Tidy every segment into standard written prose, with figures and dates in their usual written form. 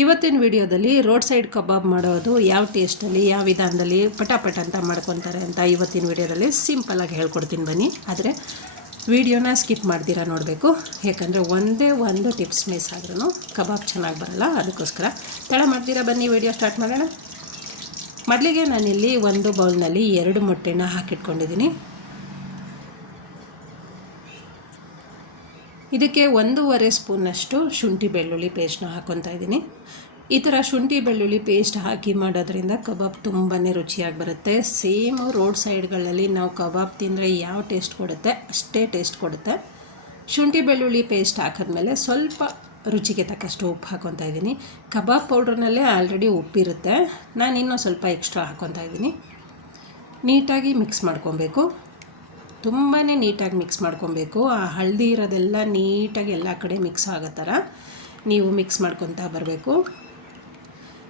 ಇವತ್ತಿನ ವಿಡಿಯೋದಲ್ಲಿ road side ಕಬಾಬ್ ಮಾಡೋದು ಯಾವ ಟೇಸ್ಟಲ್ಲಿ ಯಾವ ವಿಧಾನದಲ್ಲಿ ಪಟಾಪಟ ಅಂತ ಮಾಡ್ಕೊತಾರೆ ಅಂತ ಇವತ್ತಿನ ವಿಡಿಯೋದಲ್ಲಿ ಸಿಂಪಲ್ಲಾಗಿ ಹೇಳ್ಕೊಡ್ತೀನಿ ಬನ್ನಿ. ಆದರೆ ವಿಡಿಯೋನ ಸ್ಕಿಪ್ ಮಾಡ್ತೀರಾ ನೋಡಬೇಕು, ಯಾಕಂದರೆ ಒಂದೇ ಒಂದು ಟಿಪ್ಸ್ ಮಿಸ್ ಆದ್ರೂ ಕಬಾಬ್ ಚೆನ್ನಾಗಿ ಬರಲ್ಲ. ಅದಕ್ಕೋಸ್ಕರ ತಡ ಮಾಡ್ತೀರಾ ಬನ್ನಿ, ವಿಡಿಯೋ ಸ್ಟಾರ್ಟ್ ಮಾಡೋಣ. ಮೊದಲಿಗೆ ನಾನಿಲ್ಲಿ ಒಂದು ಬೌಲ್ನಲ್ಲಿ 2 ಮೊಟ್ಟೆನ ಹಾಕಿಟ್ಕೊಂಡಿದ್ದೀನಿ. ಇದಕ್ಕೆ 1.5 ಸ್ಪೂನಷ್ಟು ಶುಂಠಿ ಬೆಳ್ಳುಳ್ಳಿ ಪೇಸ್ಟ್ನ ಹಾಕ್ಕೊತಾ ಇದ್ದೀನಿ. ಈ ಥರ ಶುಂಠಿ ಬೆಳ್ಳುಳ್ಳಿ ಪೇಸ್ಟ್ ಹಾಕಿ ಮಾಡೋದ್ರಿಂದ ಕಬಾಬ್ ತುಂಬಾ ರುಚಿಯಾಗಿ ಬರುತ್ತೆ. ಸೇಮ್ ರೋಡ್ ಸೈಡ್ಗಳಲ್ಲಿ ನಾವು ಕಬಾಬ್ ತಿಂದರೆ ಯಾವ ಟೇಸ್ಟ್ ಕೊಡುತ್ತೆ ಅಷ್ಟೇ ಟೇಸ್ಟ್ ಕೊಡುತ್ತೆ. ಶುಂಠಿ ಬೆಳ್ಳುಳ್ಳಿ ಪೇಸ್ಟ್ ಹಾಕಿದ್ಮೇಲೆ ಸ್ವಲ್ಪ ರುಚಿಗೆ ತಕ್ಕಷ್ಟು ಉಪ್ಪು ಹಾಕ್ಕೊತಾ ಇದ್ದೀನಿ. ಕಬಾಬ್ ಪೌಡ್ರ್ನಲ್ಲೇ ಆಲ್ರೆಡಿ ಉಪ್ಪಿರುತ್ತೆ, ನಾನು ಇನ್ನೂ ಸ್ವಲ್ಪ ಎಕ್ಸ್ಟ್ರಾ ಹಾಕ್ಕೊತಾ ಇದ್ದೀನಿ. ನೀಟಾಗಿ ಮಿಕ್ಸ್ ಮಾಡ್ಕೊಬೇಕು, ತುಂಬಾ ನೀಟಾಗಿ ಮಿಕ್ಸ್ ಮಾಡ್ಕೊಬೇಕು. ಆ ಹಳದಿ ಇರೋದೆಲ್ಲ ನೀಟಾಗಿ ಎಲ್ಲ ಕಡೆ ಮಿಕ್ಸ್ ಆಗೋ ಥರ ನೀವು ಮಿಕ್ಸ್ ಮಾಡ್ಕೊತಾ ಬರಬೇಕು.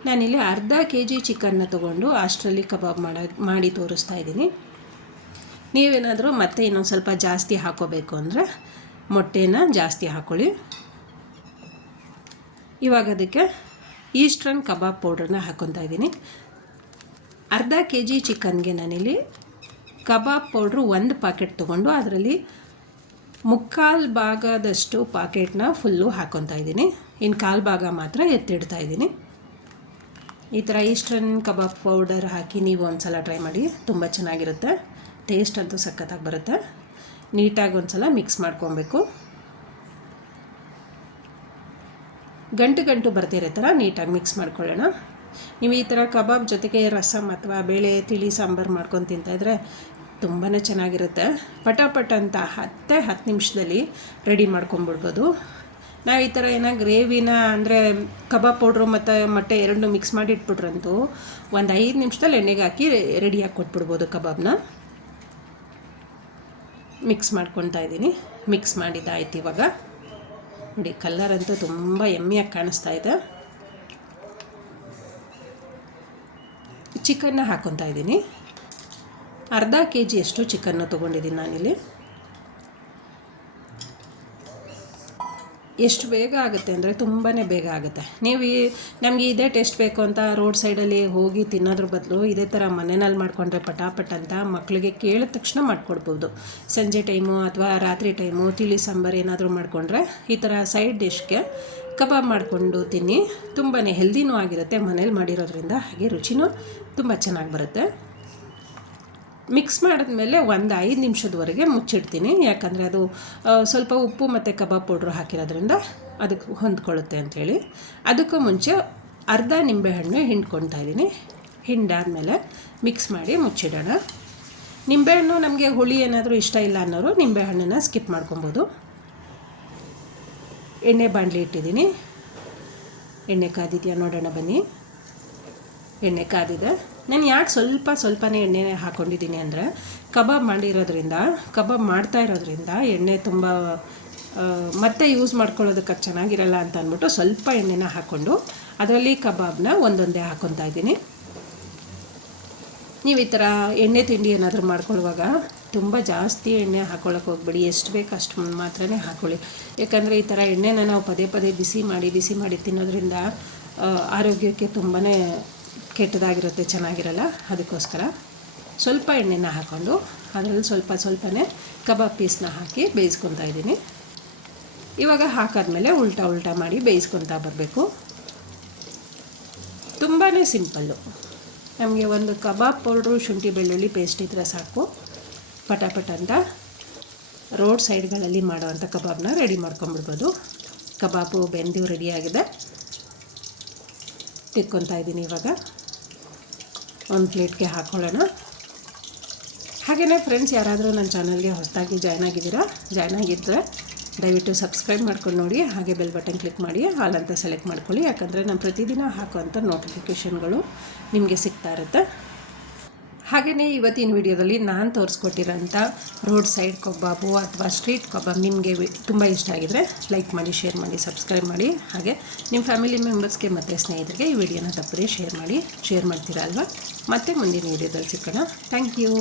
ನಾನಿಲ್ಲಿ ಅರ್ಧ kg ಚಿಕನ್ನ ತೊಗೊಂಡು ಅಷ್ಟರಲ್ಲಿ ಕಬಾಬ್ ಮಾಡಿ ತೋರಿಸ್ತಾ ಇದ್ದೀನಿ. ನೀವೇನಾದರೂ ಮತ್ತೆ ಇನ್ನೊಂದು ಸ್ವಲ್ಪ ಜಾಸ್ತಿ ಹಾಕೋಬೇಕು ಅಂದರೆ ಮೊಟ್ಟೆನ ಜಾಸ್ತಿ ಹಾಕ್ಕೊಳ್ಳಿ. ಇವಾಗ ಅದಕ್ಕೆ ಈಸ್ಟರ್ನ್ ಕಬಾಬ್ ಪೌಡ್ರನ್ನ ಹಾಕ್ಕೊತಾ ಇದ್ದೀನಿ. ಅರ್ಧ kg ಚಿಕನ್ಗೆ ನಾನಿಲ್ಲಿ ಕಬಾಬ್ ಪೌಡ್ರು 1 ಪಾಕೆಟ್ ತೊಗೊಂಡು ಅದರಲ್ಲಿ 3/4 ಭಾಗದಷ್ಟು ಪಾಕೆಟ್ನ ಫುಲ್ಲು ಹಾಕ್ಕೊತಾ ಇದ್ದೀನಿ. ಇನ್ನು 1/4 ಭಾಗ ಮಾತ್ರ ಎತ್ತಿಡ್ತಾ ಇದ್ದೀನಿ. ಈ ಥರ ಈಸ್ಟರ್ನ್ ಕಬಾಬ್ ಪೌಡರ್ ಹಾಕಿ ನೀವು ಒಂದು ಸಲ ಟ್ರೈ ಮಾಡಿ, ತುಂಬ ಚೆನ್ನಾಗಿರುತ್ತೆ. ಟೇಸ್ಟ್ ಅಂತೂ ಸಖತ್ತಾಗಿ ಬರುತ್ತೆ. ನೀಟಾಗಿ ಒಂದು ಸಲ ಮಿಕ್ಸ್ ಮಾಡ್ಕೊಬೇಕು. ಗಂಟು ಬರ್ತಿರೋ ಥರ ನೀಟಾಗಿ ಮಿಕ್ಸ್ ಮಾಡ್ಕೊಳ್ಳೋಣ. ನೀವು ಈ ಥರ ಕಬಾಬ್ ಜೊತೆಗೆ ರಸಮ್ ಅಥವಾ ಬೇಳೆ ತಿಳಿ ಸಾಂಬಾರು ಮಾಡ್ಕೊಂಡು ತಿಂತಾಯಿದ್ರೆ ತುಂಬಾ ಚೆನ್ನಾಗಿರುತ್ತೆ. ಪಟಾಪಟ್ ಅಂತ 10 ನಿಮಿಷದಲ್ಲಿ ರೆಡಿ ಮಾಡ್ಕೊಂಬಿಡ್ಬೋದು. ನಾವು ಈ ಥರ ಏನೋ ಗ್ರೇವಿನ ಅಂದರೆ ಕಬಾಬ್ ಪೌಡ್ರು ಮತ್ತು ಮೊಟ್ಟೆ 2 ಮಿಕ್ಸ್ ಮಾಡಿ ಇಟ್ಬಿಟ್ರಂತೂ ಒಂದು 5 ನಿಮಿಷದಲ್ಲಿ ಎಣ್ಣೆಗೆ ಹಾಕಿ ರೆಡಿಯಾಗಿ ಕೊಟ್ಬಿಡ್ಬೋದು ಕಬಾಬ್ನ. ಮಿಕ್ಸ್ ಮಾಡ್ಕೊತಾ ಇದ್ದೀನಿ. ಮಿಕ್ಸ್ ಮಾಡಿದ್ದಾಯ್ತು. ಇವಾಗ ನೋಡಿ, ಕಲರ್ ಅಂತೂ ತುಂಬ ಯಮ್ಮಿಯಾಗಿ ಕಾಣಿಸ್ತಾ ಇದೆ. ಚಿಕನ್ನ ಹಾಕ್ಕೊತಾ ಇದ್ದೀನಿ. ಅರ್ಧ kg ಅಷ್ಟು ಚಿಕನ್ನ ತೊಗೊಂಡಿದ್ದೀನಿ ನಾನಿಲ್ಲಿ. ಎಷ್ಟು ಬೇಗ ಆಗುತ್ತೆ ಅಂದರೆ ತುಂಬಾ ಬೇಗ ಆಗುತ್ತೆ. ನೀವು ನಮಗೆ ಇದೇ ಟೇಸ್ಟ್ ಬೇಕು ಅಂತ ರೋಡ್ ಸೈಡಲ್ಲಿ ಹೋಗಿ ತಿನ್ನೋದ್ರ ಬದಲು ಇದೇ ಥರ ಮನೆಯಲ್ಲಿ ಮಾಡಿಕೊಂಡ್ರೆ ಪಟಾಪಟ್ ಅಂತ ಮಕ್ಕಳಿಗೆ ಕೇಳಿದ ತಕ್ಷಣ ಮಾಡಿಕೊಡ್ಬೋದು. ಸಂಜೆ ಟೈಮು ಅಥವಾ ರಾತ್ರಿ ಟೈಮು ತಿಳಿ ಸಾಂಬಾರು ಏನಾದರೂ ಮಾಡಿಕೊಂಡ್ರೆ ಈ ಥರ ಸೈಡ್ ಡಿಶ್ಗೆ ಕಬಾಬ್ ಮಾಡಿಕೊಂಡು ತಿನ್ನಿ. ತುಂಬಾ ಹೆಲ್ದಿನೂ ಆಗಿರುತ್ತೆ ಮನೇಲಿ ಮಾಡಿರೋದ್ರಿಂದ, ಹಾಗೆ ರುಚಿನೂ ತುಂಬ ಚೆನ್ನಾಗಿ ಬರುತ್ತೆ. ಮಿಕ್ಸ್ ಮಾಡಿದ್ಮೇಲೆ ಒಂದು 5 ನಿಮಿಷದವರೆಗೆ ಮುಚ್ಚಿಡ್ತೀನಿ, ಯಾಕಂದರೆ ಅದು ಸ್ವಲ್ಪ ಉಪ್ಪು ಮತ್ತು ಕಬಾಬ್ ಪೌಡ್ರು ಹಾಕಿರೋದ್ರಿಂದ ಅದಕ್ಕೆ ಹೊಂದ್ಕೊಳ್ಳುತ್ತೆ ಅಂಥೇಳಿ. ಅದಕ್ಕೂ ಮುಂಚೆ ಅರ್ಧ ನಿಂಬೆಹಣ್ಣು ಹಿಂಡ್ಕೊತಾ ಇದ್ದೀನಿ. ಹಿಂಡಾದಮೇಲೆ ಮಿಕ್ಸ್ ಮಾಡಿ ಮುಚ್ಚಿಡೋಣ. ನಿಂಬೆಹಣ್ಣು ನಮಗೆ ಹುಳಿ ಏನಾದರೂ ಇಷ್ಟ ಇಲ್ಲ ಅನ್ನೋರು ನಿಂಬೆಹಣ್ಣನ್ನು ಸ್ಕಿಪ್ ಮಾಡ್ಕೊಬೋದು. ಎಣ್ಣೆ ಬಾಣಲಿ ಇಟ್ಟಿದ್ದೀನಿ. ಎಣ್ಣೆ ಕಾದಿದೆಯಾ ನೋಡೋಣ ಬನ್ನಿ. ಎಣ್ಣೆ ಕಾದಿದೆ. ನಾನು ಯಾಕೆ ಸ್ವಲ್ಪನೇ ಎಣ್ಣೆ ಹಾಕ್ಕೊಂಡಿದ್ದೀನಿ ಅಂದರೆ ಕಬಾಬ್ ಮಾಡ್ತಾ ಇರೋದ್ರಿಂದ ಎಣ್ಣೆ ತುಂಬ ಮತ್ತೆ ಯೂಸ್ ಮಾಡ್ಕೊಳ್ಳೋದಕ್ಕೆ ಚೆನ್ನಾಗಿರಲ್ಲ ಅಂತ ಅಂದ್ಬಿಟ್ಟು ಸ್ವಲ್ಪ ಎಣ್ಣೆನ ಹಾಕ್ಕೊಂಡು ಅದರಲ್ಲಿ ಕಬಾಬ್ನ ಒಂದೊಂದೇ ಹಾಕ್ಕೊತಾ ಇದ್ದೀನಿ. ನೀವು ಈ ಥರ ಎಣ್ಣೆ ತಿಂಡಿ ಏನಾದರೂ ಮಾಡ್ಕೊಳ್ಳುವಾಗ ತುಂಬ ಜಾಸ್ತಿ ಎಣ್ಣೆ ಹಾಕ್ಕೊಳ್ಳೋಕೆ ಹೋಗ್ಬೇಡಿ. ಎಷ್ಟು ಬೇಕು ಅಷ್ಟು ಮಾತ್ರನೇ ಹಾಕ್ಕೊಳ್ಳಿ. ಯಾಕಂದರೆ ಈ ಥರ ಎಣ್ಣೆನ ನಾವು ಪದೇ ಬಿಸಿ ಮಾಡಿ ತಿನ್ನೋದ್ರಿಂದ ಆರೋಗ್ಯಕ್ಕೆ ತುಂಬಾ ಕೆಟ್ಟದಾಗಿರುತ್ತೆ, ಚೆನ್ನಾಗಿರಲ್ಲ. ಅದಕ್ಕೋಸ್ಕರ ಸ್ವಲ್ಪ ಎಣ್ಣೆನ ಹಾಕ್ಕೊಂಡು ಅದರಲ್ಲಿ ಸ್ವಲ್ಪನೇ ಕಬಾಬ್ ಪೀಸ್ನ ಹಾಕಿ ಬೇಯಿಸ್ಕೊತಾ ಇದ್ದೀನಿ. ಇವಾಗ ಹಾಕಾದ್ಮೇಲೆ ಉಲ್ಟಾ ಮಾಡಿ ಬೇಯಿಸ್ಕೊತಾ ಬರಬೇಕು. ತುಂಬಾ ಸಿಂಪಲ್ಲು. ನಮಗೆ ಒಂದು ಕಬಾಬ್ ಪೌಡ್ರು ಶುಂಠಿ ಬೆಳ್ಳುಳ್ಳಿ ಪೇಸ್ಟ್ ಇದ್ರೆ ಸಾಕು, ಪಟಾಪಟ್ ಅಂತ ರೋಡ್ ಸೈಡ್ಗಳಲ್ಲಿ ಮಾಡೋವಂಥ ಕಬಾಬ್ನ ರೆಡಿ ಮಾಡ್ಕೊಂಬಿಡ್ಬೋದು. ಕಬಾಬು ಬೆಂದು ರೆಡಿಯಾಗಿದೆ. ತಿಕ್ಕೊತಾ ಇದ್ದೀನಿ. ಇವಾಗ ಒಂದು ಪ್ಲೇಟ್ಗೆ ಹಾಕ್ಕೊಳ್ಳೋಣ. ಹಾಗೆಯೇ ಫ್ರೆಂಡ್ಸ್, ಯಾರಾದರೂ ನನ್ನ ಚಾನಲ್ಗೆ ಹೊಸದಾಗಿ ಜಾಯ್ನ್ ಆಗಿದ್ದರೆ ದಯವಿಟ್ಟು ಸಬ್ಸ್ಕ್ರೈಬ್ ಮಾಡ್ಕೊಂಡು ನೋಡಿ. ಹಾಗೆ ಬೆಲ್ ಬಟನ್ ಕ್ಲಿಕ್ ಮಾಡಿ ಆಲ್ ಅಂತ ಸೆಲೆಕ್ಟ್ ಮಾಡ್ಕೊಳ್ಳಿ, ಯಾಕಂದರೆ ನಾನು ಪ್ರತಿದಿನ ಹಾಕುವಂಥ ನೋಟಿಫಿಕೇಷನ್ಗಳು ನಿಮಗೆ ಸಿಗ್ತಾ ಇರುತ್ತೆ. ಹಾಗೆಯೇ ಇವತ್ತಿನ ವಿಡಿಯೋದಲ್ಲಿ ನಾನು ತೋರಿಸ್ಕೊಟ್ಟಿರೋಂಥ ರೋಡ್ ಸೈಡ್ ಕಬಾಬು ಅಥವಾ ಸ್ಟ್ರೀಟ್ ಕಬಾಬ್ ನಿಮಗೆ ತುಂಬ ಇಷ್ಟ ಆಗಿದರೆ ಲೈಕ್ ಮಾಡಿ, ಶೇರ್ ಮಾಡಿ, ಸಬ್ಸ್ಕ್ರೈಬ್ ಮಾಡಿ. ಹಾಗೆ ನಿಮ್ಮ ಫ್ಯಾಮಿಲಿ ಮೆಂಬರ್ಸ್ಗೆ ಮತ್ತು ಸ್ನೇಹಿತರಿಗೆ ಈ ವಿಡಿಯೋನ ತಪ್ಪದೇ ಶೇರ್ ಮಾಡ್ತೀರಾ ಅಲ್ವಾ. ಮತ್ತೆ ಮುಂದಿನ ವಿಡಿಯೋದಲ್ಲಿ ಸಿಕ್ಕೋಣ. Thank you.